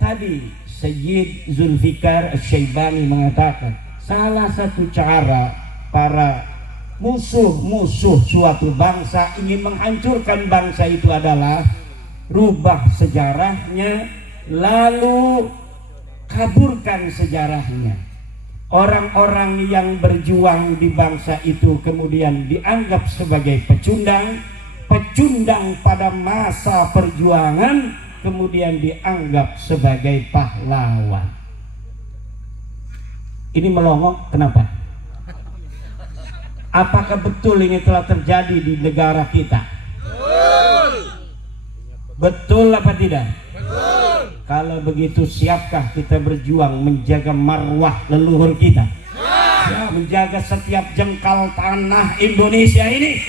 tadi Sayyid Zulfikar Asy-Syaibani mengatakan salah satu cara para musuh-musuh suatu bangsa ingin menghancurkan bangsa itu adalah rubah sejarahnya, lalu kaburkan sejarahnya. Orang-orang yang berjuang di bangsa itu kemudian dianggap sebagai pecundang pada masa perjuangan, kemudian dianggap sebagai pahlawan. Ini melongok kenapa? Apakah betul ini telah terjadi di negara kita? Betul apa tidak? Kalau begitu, siapkah kita berjuang menjaga marwah leluhur kita? Ya, menjaga setiap jengkal tanah Indonesia ini?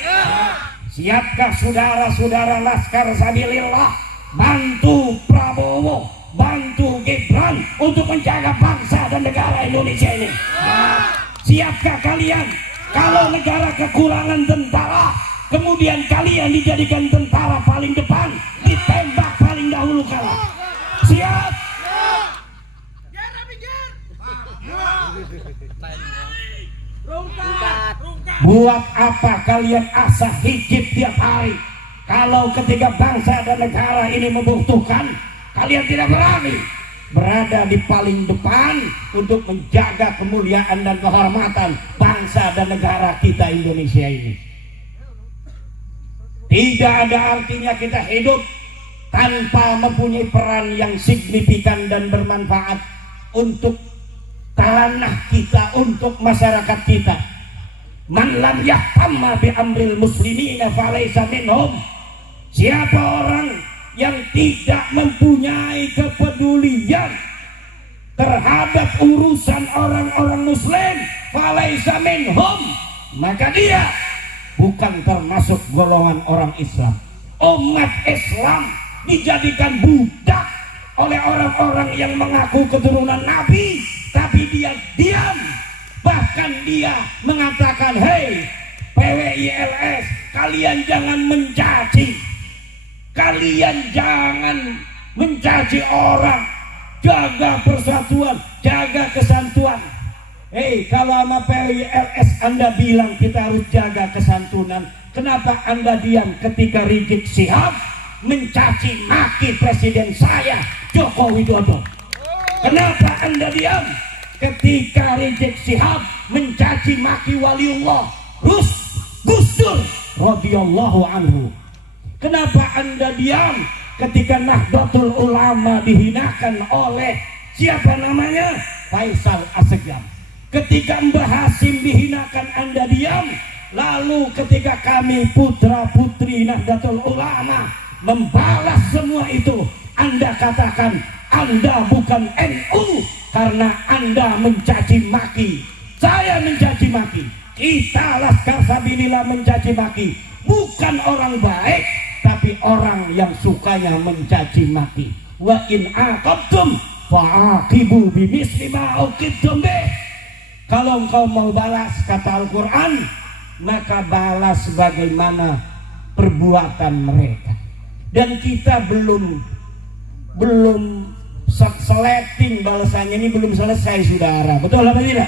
Siapkah saudara-saudara Laskar Sabilillah bantu Prabowo, bantu Gibran untuk menjaga bangsa dan negara Indonesia ini? Siapkah kalian kalau negara kekurangan tentara, kemudian kalian dijadikan tentara paling depan, ditembak paling dahulu kalah? Siap. Buat apa kalian asah hikip tiap hari kalau ketika bangsa dan negara ini membutuhkan, kalian tidak berani berada di paling depan untuk menjaga kemuliaan dan kehormatan bangsa dan negara kita Indonesia ini? Tidak ada artinya kita hidup tanpa mempunyai peran yang signifikan dan bermanfaat untuk tanah kita, untuk masyarakat kita. Man lam yahtamma bi amril muslimina falaysa minhum. Siapa orang yang tidak mempunyai kepedulian terhadap urusan orang-orang muslim, falaysa minhum, maka dia bukan termasuk golongan orang Islam. Umat Islam dijadikan budak oleh orang-orang yang mengaku keturunan Nabi, tapi dia diam. Bahkan dia mengatakan, hei PWILS, kalian jangan mencaci, kalian jangan mencaci orang, jaga persatuan, jaga kesantuan. Hei, kalau sama PWILS Anda bilang kita harus jaga kesantunan, kenapa Anda diam ketika Rizik Syihab mencaci maki presiden saya Joko Widodo? Kenapa Anda diam ketika Rizik Syihab mencaci maki waliullah Gus Dur radhiyallahu anhu? Kenapa Anda diam ketika Nahdlatul Ulama dihinakan oleh siapa namanya? Faisal Assegaf. Ketika Mbah Hasim dihinakan, Anda diam. Lalu ketika kami putra putri Nahdlatul Ulama membalas semua itu, Anda katakan Anda bukan NU karena Anda mencaci maki. Saya mencaci maki, kita Laskar Sabilillah mencaci maki, bukan orang baik, tapi orang yang sukanya mencaci maki. Wa in aqabtum fa'aqibu bimisli ma uqibtum bih. Kalau engkau mau balas, kata Al-Quran, maka balas sebagaimana perbuatan mereka. Dan kita belum seleting balasannya, ini belum selesai saudara, betul apa tidak?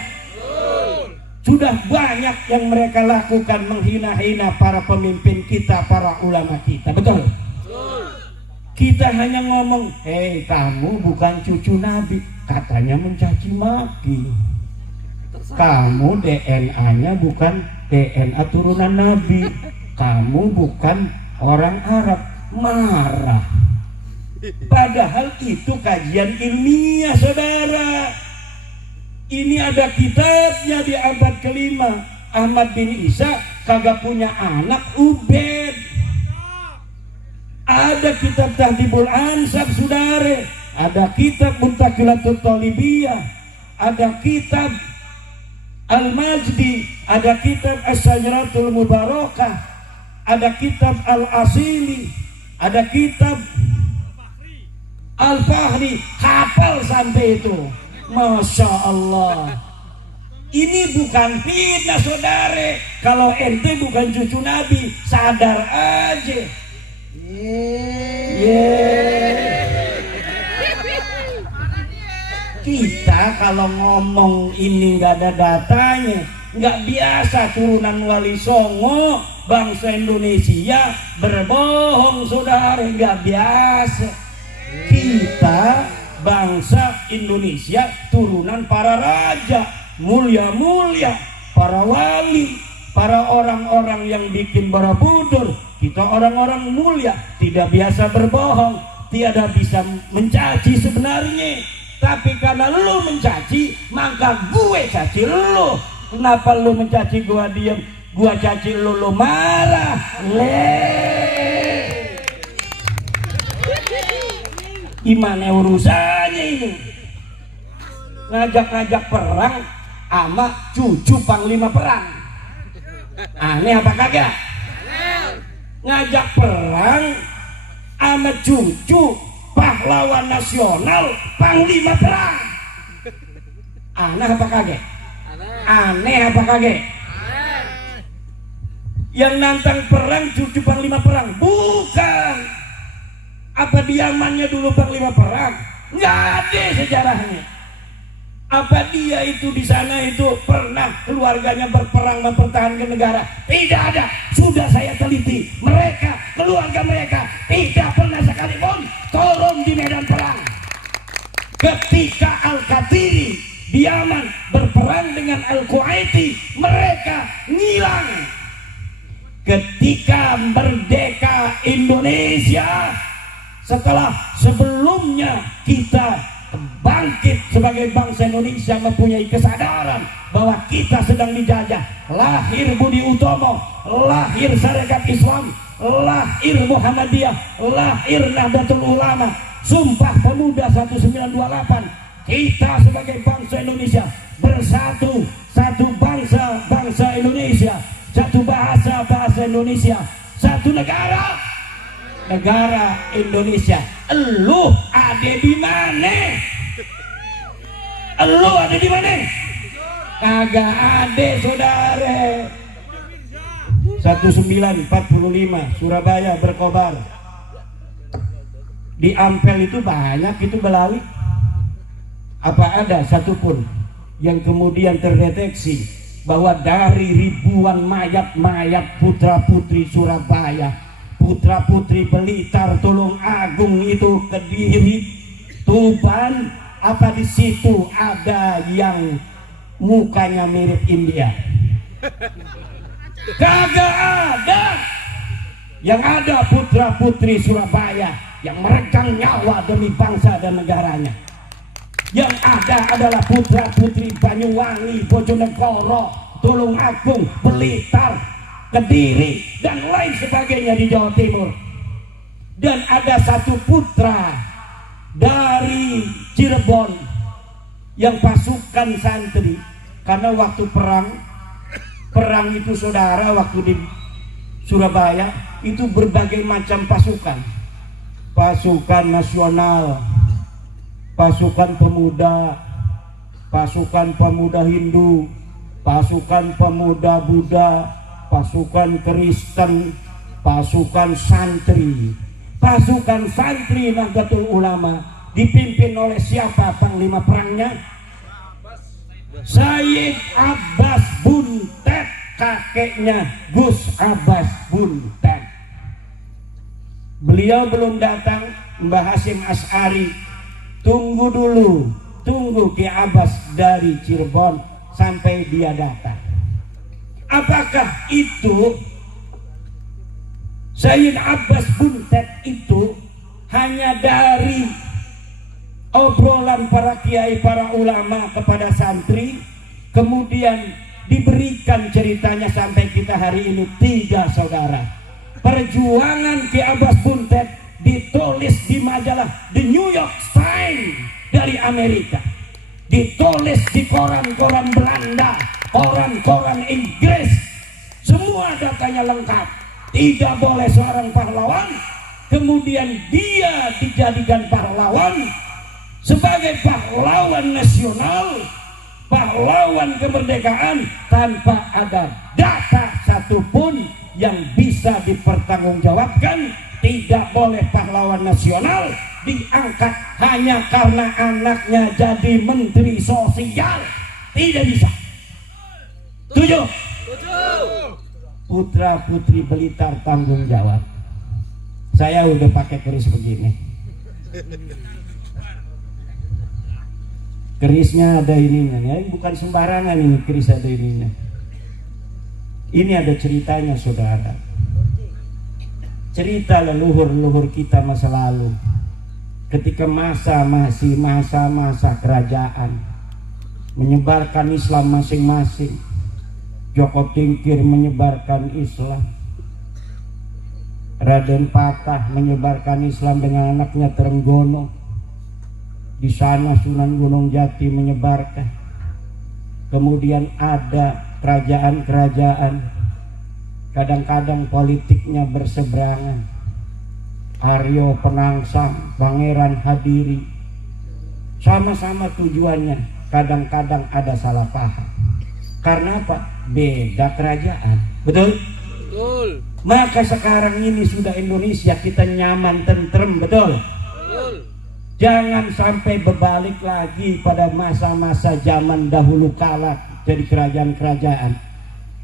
Sudah banyak yang mereka lakukan, menghina-hina para pemimpin kita, para ulama kita, betul? Kita hanya ngomong, hei kamu bukan cucu Nabi, katanya mencaci maki. Kamu DNA-nya bukan DNA turunan Nabi, kamu bukan orang Arab, marah. Padahal itu kajian ilmiah saudara. Ini ada kitabnya di abad ke-5. Ahmad bin Isa kagak punya anak, Ubed. Ada kitab Tahdhibul Ansab saudara, ada kitab Muntaqilatut Talibiyah, ada kitab Al-Majdi, ada kitab As-Sajaratul Mubarakah, ada kitab Al-Asili, ada kitab Al-Fahri, hafal sampai itu. Masya Allah. Ini bukan fitnah saudara. Kalau ente bukan cucu Nabi, sadar aja. Kita kalau ngomong ini nggak ada datanya, nggak biasa turunan Wali Songo, bangsa Indonesia berbohong saudara, nggak biasa. Kita bangsa Indonesia turunan para raja, mulia-mulia, para wali, para orang-orang yang bikin Borobudur. Kita orang-orang mulia, tidak biasa berbohong, tiada bisa mencaci sebenarnya. Tapi karena lu mencaci, maka gue caci lu. Kenapa lu mencaci gua diam, gua caci lu marah? Gimana urusannya ini? Ngajak-ngajak perang sama cucu panglima perang. Aneh apa kagak? Ngajak perang sama cucu pahlawan nasional panglima perang. Aneh apa kagak? Aneh apa kagak? Yang nantang perang cucu panglima perang? Bukan. Apa diamannya dulu panglima perang? Nggak ada sejarahnya. Apa dia itu di sana itu pernah keluarganya berperang mempertahankan negara? Tidak ada. Sudah saya teliti. Mereka, keluarga mereka tidak pernah sekalipun turun di medan perang. Ketika Al-Qatiri di Yaman berperang dengan Al-Quaiti, mereka ngilang. Ketika merdeka Indonesia, setelah sebelumnya kita bangkit sebagai bangsa Indonesia, mempunyai kesadaran bahwa kita sedang dijajah, lahir Budi Utomo, lahir Sarekat Islam, lahir Muhammadiyah, lahir Nahdlatul Ulama, Sumpah Pemuda 1928. Kita sebagai bangsa Indonesia bersatu, satu bangsa, bangsa Indonesia, satu bahasa, bahasa Indonesia, satu negara, negara Indonesia. Elu ada di mana? Elu ada di mana? Kagak ada saudara. 1945 Surabaya berkobar. Di Ampel itu banyak itu Belawi. Apa ada satupun yang kemudian terdeteksi bahwa dari ribuan mayat-mayat putra-putri Surabaya, putra-putri Blitar, Tulung Agung itu, Kediri, Tuban, apa di situ ada yang mukanya mirip India? Kagak ada. Yang ada putra-putri Surabaya yang meregang nyawa demi bangsa dan negaranya. Yang ada adalah putra-putri Banyuwangi, Bojonegoro, Tulung Agung, Blitar, Kediri, dan lain sebagainya di Jawa Timur. Dan ada satu putra dari Cirebon yang pasukan santri, karena waktu perang itu saudara, waktu di Surabaya itu berbagai macam pasukan, pasukan nasional, pasukan pemuda, pasukan pemuda Hindu, pasukan pemuda Buddha, pasukan Kristen, pasukan santri. Pasukan santri Nahdlatul Ulama dipimpin oleh siapa panglima perangnya? Sayyid Abbas Buntet, kakeknya Gus Abbas Buntet. Beliau belum datang, Mbah Hasyim Asy'ari. Tunggu dulu, tunggu Ki Abbas dari Cirebon sampai dia datang. Apakah itu Sayyid Abbas Buntet itu hanya dari obrolan para kiai, para ulama kepada santri, kemudian diberikan ceritanya sampai kita hari ini? Tidak saudara. Perjuangan Ki Abbas Buntet ditulis di majalah The New York Times dari Amerika, ditulis di koran-koran Belanda, koran-koran Inggris, semua datanya lengkap. Tidak boleh seorang pahlawan kemudian dia dijadikan pahlawan sebagai pahlawan nasional, pahlawan kemerdekaan tanpa ada data satupun yang bisa dipertanggungjawabkan. Tidak boleh pahlawan nasional diangkat hanya karena anaknya jadi menteri sosial. Tidak bisa. Setuju? Putra putri Blitar tanggung jawab. Saya udah pakai keris begini. Kerisnya ada ininya, ya bukan sembarangan ini keris ada ininya. Ini ada ceritanya saudara. Cerita leluhur-leluhur kita masa lalu. Ketika masih masa kerajaan, menyebarkan Islam masing-masing. Joko Tingkir menyebarkan Islam, Raden Patah menyebarkan Islam dengan anaknya Trenggono. Di sana Sunan Gunung Jati menyebarkan. Kemudian ada kerajaan-kerajaan, kadang-kadang politiknya berseberangan. Aryo Penangsang, Pangeran Hadiri, sama-sama tujuannya, kadang-kadang ada salah paham. Karena apa? Beda kerajaan. Betul? Betul. Maka sekarang ini sudah Indonesia kita nyaman tentrem. Betul? Betul. Jangan sampai berbalik lagi pada masa-masa zaman dahulu kala jadi kerajaan-kerajaan.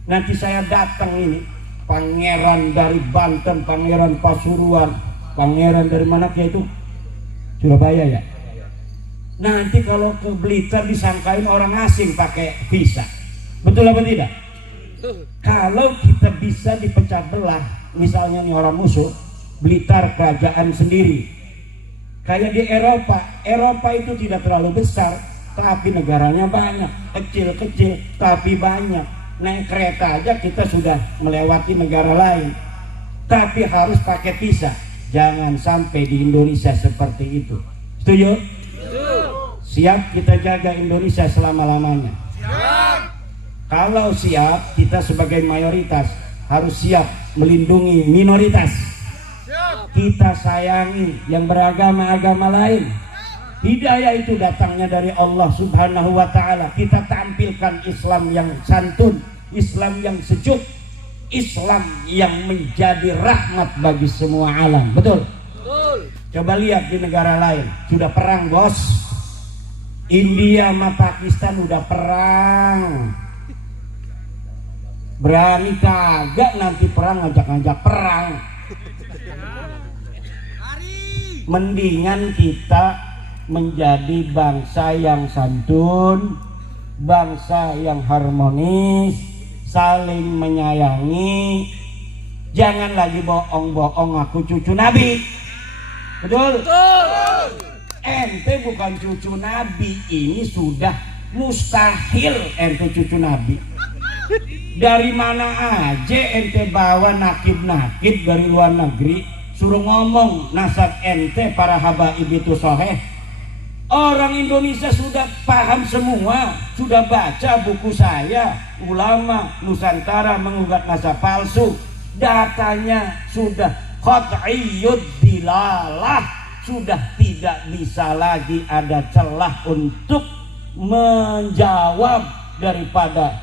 Nanti saya datang ini, pangeran dari Banten, pangeran Pasuruan, pangeran dari mana kayak itu? Surabaya ya? Nanti kalau ke Blitar disangkain orang asing pakai visa. Betul apa tidak? Kalau kita bisa dipecah belah, misalnya nih orang musuh, Blitar kerajaan sendiri. Kayak di Eropa itu tidak terlalu besar, tapi negaranya banyak, kecil-kecil tapi banyak. Naik kereta aja kita sudah melewati negara lain, tapi harus pakai visa. Jangan sampai di Indonesia seperti itu. Setuju? Siap kita jaga Indonesia selama-lamanya. Siap. Kalau siap, kita sebagai mayoritas harus siap melindungi minoritas. Siap. Kita sayangi yang beragama-agama lain. Hidayah itu datangnya dari Allah Subhanahu wa ta'ala. Kita tampilkan Islam yang santun, Islam yang sejuk, Islam yang menjadi rahmat bagi semua alam. Betul? Betul. Coba lihat di negara lain, sudah perang bos. India sama Pakistan udah perang. Berani kagak nanti perang ngajak-ngajak perang. Mendingan kita menjadi bangsa yang santun, bangsa yang harmonis, saling menyayangi. Jangan lagi bohong-bohong aku cucu Nabi. Betul? Betul. Ente bukan cucu Nabi, ini sudah mustahil ente cucu Nabi. Dari mana aja ente bawa nakib-nakib dari luar negeri, suruh ngomong nasab ente para habaib itu soheh. Orang Indonesia sudah paham semua, sudah baca buku saya, ulama Nusantara mengugat nasab palsu. Datanya sudah qat'iyyud dilalah, sudah tidak bisa lagi ada celah untuk menjawab daripada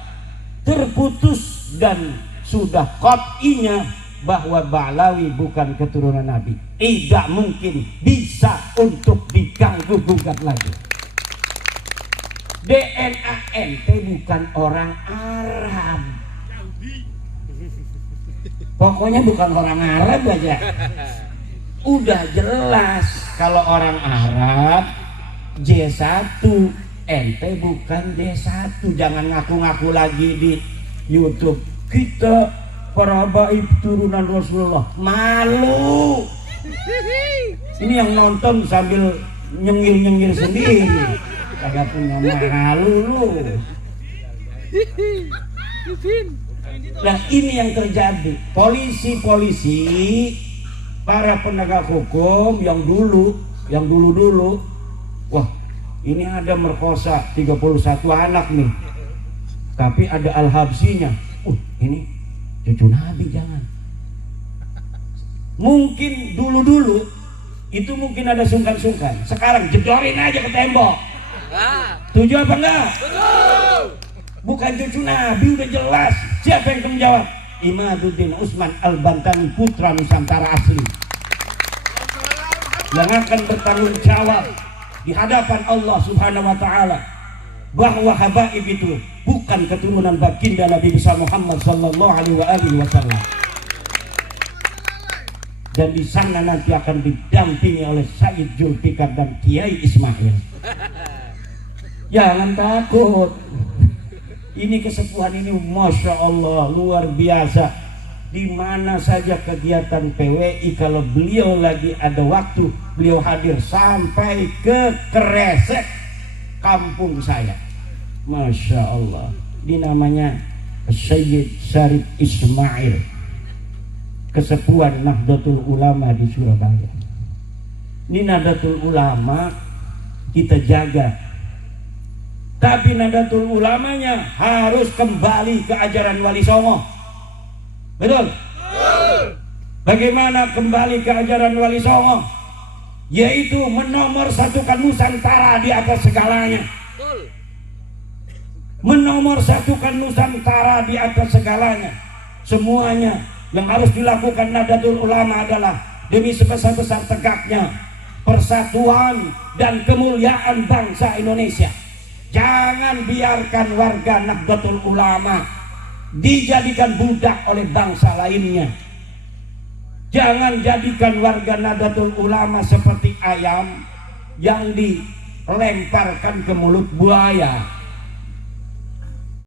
terputus, dan sudah qat'inya bahwa Ba'lawi bukan keturunan Nabi. Tidak mungkin bisa untuk diganggu-gugat lagi. DNA ente bukan orang Arab. Pokoknya bukan orang Arab aja. Udah jelas kalau orang Arab J1, ente bukan D1. Jangan ngaku-ngaku lagi di YouTube kita para habaib turunan Rasulullah. Malu. Ini yang nonton sambil nyengir-nyengir sendiri. Kagak punya malu lu. Nah ini yang terjadi. Polisi-polisi, para penegak hukum yang dulu, wah ini ada merkosa 31 anak nih, tapi ada al-habsinya. Ini cucu Nabi, jangan. Mungkin dulu itu mungkin ada sungkan-sungkan. Sekarang jedorin aja ke tembok. Setuju apa enggak? Betul. Bukan cucu Nabi, udah jelas. Siapa yang menjawab? Imaduddin Usman Al-Bantani, putra Nusantara asli. yang akan bertanggung jawab di hadapan Allah Subhanahu wa taala bahwa habaib itu bukan keturunan baginda Nabi besar Muhammad sallallahu alaihi wasallam. Dan di sana nanti akan didampingi oleh Sayyid Zulfikar dan Kiai Ismail. Jangan takut. Ini kesepuhan ini Masya Allah luar biasa. Di mana saja kegiatan PWI, kalau beliau lagi ada waktu, beliau hadir sampai ke Kresek, kampung saya. Masya Allah. Ini namanya Sayyid Syarif Ismail, kesepuhan Nahdlatul Ulama di Surabaya. Ini Nahdlatul Ulama kita jaga, tapi Nahdlatul Ulamanya harus kembali ke ajaran Wali Songo. Betul? Bagaimana kembali ke ajaran Wali Songo? Yaitu menomorsatukan Nusantara di atas segalanya. Menomorsatukan Nusantara di atas segalanya. Semuanya yang harus dilakukan Nahdlatul Ulama adalah demi sebesar-besar tegaknya persatuan dan kemuliaan bangsa Indonesia. Jangan biarkan warga Nahdlatul Ulama dijadikan budak oleh bangsa lainnya. Jangan jadikan warga Nahdlatul Ulama seperti ayam yang dilemparkan ke mulut buaya.